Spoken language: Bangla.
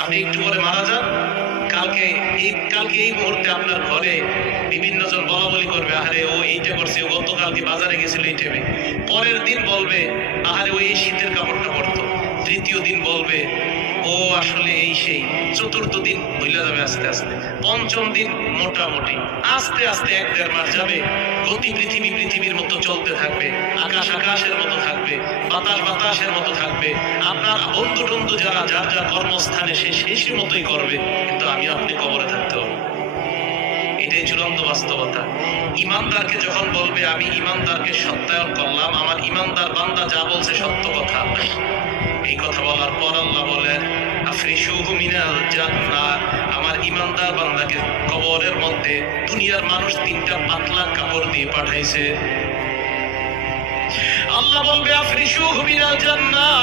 আপনি একটু পরে মারা যান, কালকে এই মুহূর্তে আপনার ঘরে বিভিন্ন জন বলা বলি করবে, আরে ও এইটা করছে, ও গতকালকে বাজারে গেছিল এই টাইমে। পরের দিন বলবে, আরে ও এই শীতের কাপড়টা পরতো। তৃতীয় দিন বলবে, ও আসলে এই সেই। চতুর্থ দিন ভুলে যাবে আস্তে আস্তে। পঞ্চম দিন মোটামুটি, আস্তে আস্তে 1-1.5 মাস যাবে। গতি পৃথিবীর মতো চলতে থাকবে, আকাশ আকাশের মতো থাকবে, বাতাস বাতাসের মতো থাকবে। আপনার বন্ধু টন্ধু যারা যার যার কর্মস্থানে সে মতোই করবে, কিন্তু আমি আপনি কবরে থাকতে হবে। এটাই চূড়ান্ত বাস্তবতা। ইমানদারকে যখন বলবে আমি ইমানদারকে সত্যায়ন করলাম, আমার ইমানদার বান্দা যা বলছে সত্য কথা, এই কথা বলার পর আল্লাহ বলেন আফরিশুহু মিনাল জান্নাহ, আমার ইমানদার বান্দাকে কবরের মধ্যে দুনিয়ার মানুষ 3টা পাতলা কাপড় দিয়ে পাঠাইছে। আল্লাহ বলবে আফরিশুহু মিনাল জান্নাহ,